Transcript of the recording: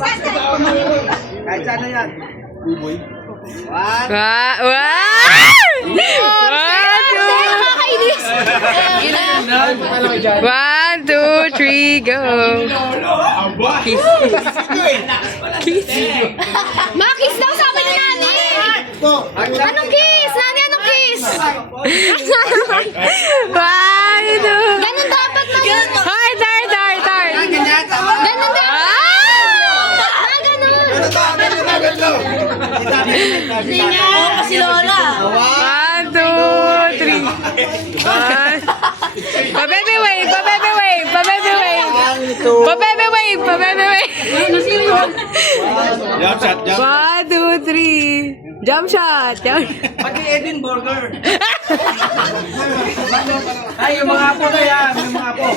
Kahit saan na yan. Buboy. One. One, two, three, go. Kiss. Kiss. Makis daw sabi ni Nani. Anong kiss? Nani, anong kiss? One, two. Ganun dapat na. Heart, heart, heart, heart. Ganyan, tama. Ganun dapat. Ganun. Oo, kasi Lola. One, two, three. One. Pa-baby wave, pa-baby wave, pa-baby wave. Pa-baby wave, pa-baby wave. Jump shot, jump. One, two, three. Jump shot. Jump. Pati Edwin Burger. Ay, yung mga apo na yan. Yung mga apo.